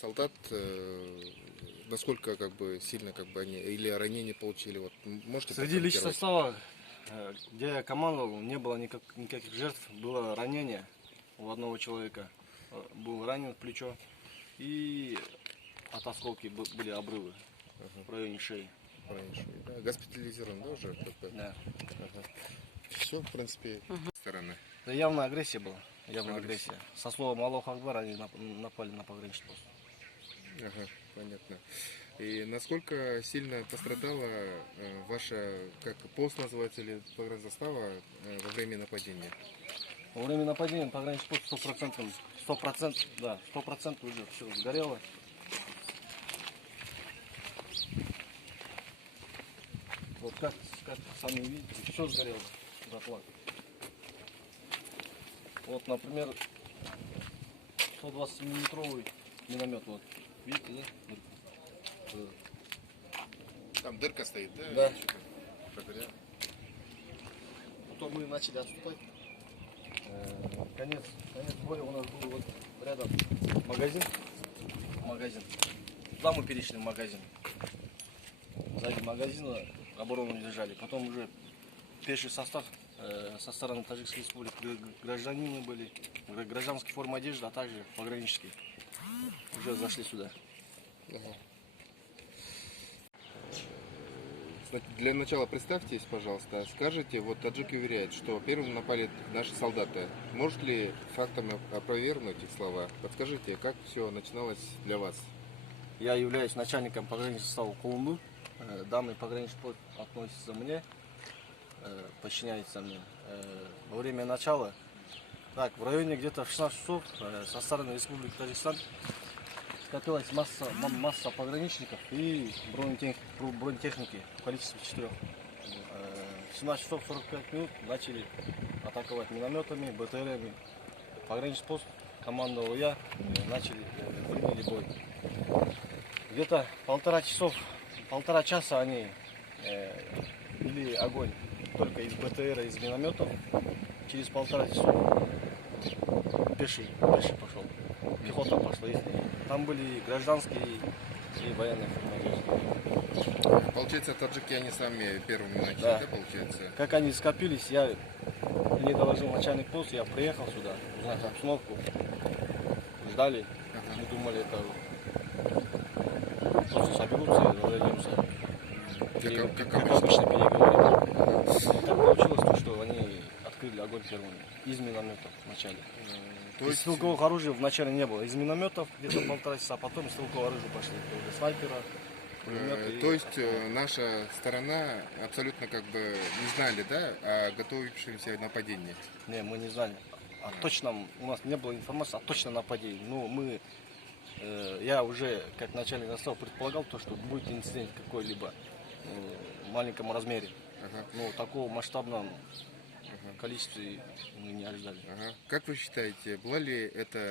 Солдат, насколько сильно они или ранения получили? Вот можете Среди личного прокомментировать? состава, где я командовал, не было никаких жертв. Было ранение у одного человека. Был ранен в плечо. И от осколки были обрывы в районе шеи. Раньше, да? Госпитализирован, да, уже? Да. Все, в принципе, стороны. Да, явная агрессия была. Явная Агрессия. агрессия. Со словом Аллаху Акбар они напали на пограничный пост. Ага, понятно. И насколько сильно пострадала ваша, как пост называется, или погранзастава во время нападения? Во время нападения пограничный пост 100% уже все сгорело. Вот как сами видите, все сгорело дотла. Вот, например, 120-миллиметровый миномет, вот, видите, да? Там дырка стоит, да? Да. Прогорело. Потом мы начали отступать. Конец боя у нас был вот рядом магазин. Туда мы перешли в магазин. Сзади магазина оборону держали. Потом уже пеший состав со стороны Таджикской республики, гражданины были, гражданской формы одежды, а также пограничные. Уже зашли сюда. Ага. Для начала представьтесь, пожалуйста. Скажите, вот таджики уверяют, что первым напали наши солдаты. Может ли фактом опровергнуть их слова? Подскажите, как все начиналось для вас? Я являюсь начальником пограничного состава Колумбы. Данный пограничный пост относится мне, подчиняется мне. Во время начала, в районе где-то в 16 часов со стороны Республики Таджикистан скопилась масса пограничников и бронетехники в количестве 4. В 17 часов 45 минут начали атаковать минометами, БТРами. Пограничный пост командовал я, приняли бой. Где-то полтора часа они вели огонь только из БТРа, из минометов. Через полтора часа пеший пошел. Пехота пошла. Там были гражданские и военные формы. Получается, таджики они сами первыми начали, Да. да, получается? Как они скопились, мне доложил начальник поста, я приехал сюда, узнать обстановку. Ждали. Мы думали, это просто соберутся и разойдемся. Как Как обычно. обычно переговорим. Так получилось, что они открыли огонь первыми. Из минометов вначале. То Из есть, стрелковых оружия вначале не было. Из минометов где-то полтора часа, а потом из стрелкового оружия пошли. Это уже снайпера, пулеметы. то есть наша сторона абсолютно не знали, да, о готовившемся нападении. Не, мы не знали. У нас не было информации о точном нападении. Но я уже как начальник состава предполагал то, что будет инцидент какой-либо в маленьком размере. Ага. Но такого масштабном количестве мы не ожидали. Ага. Как вы считаете, была ли это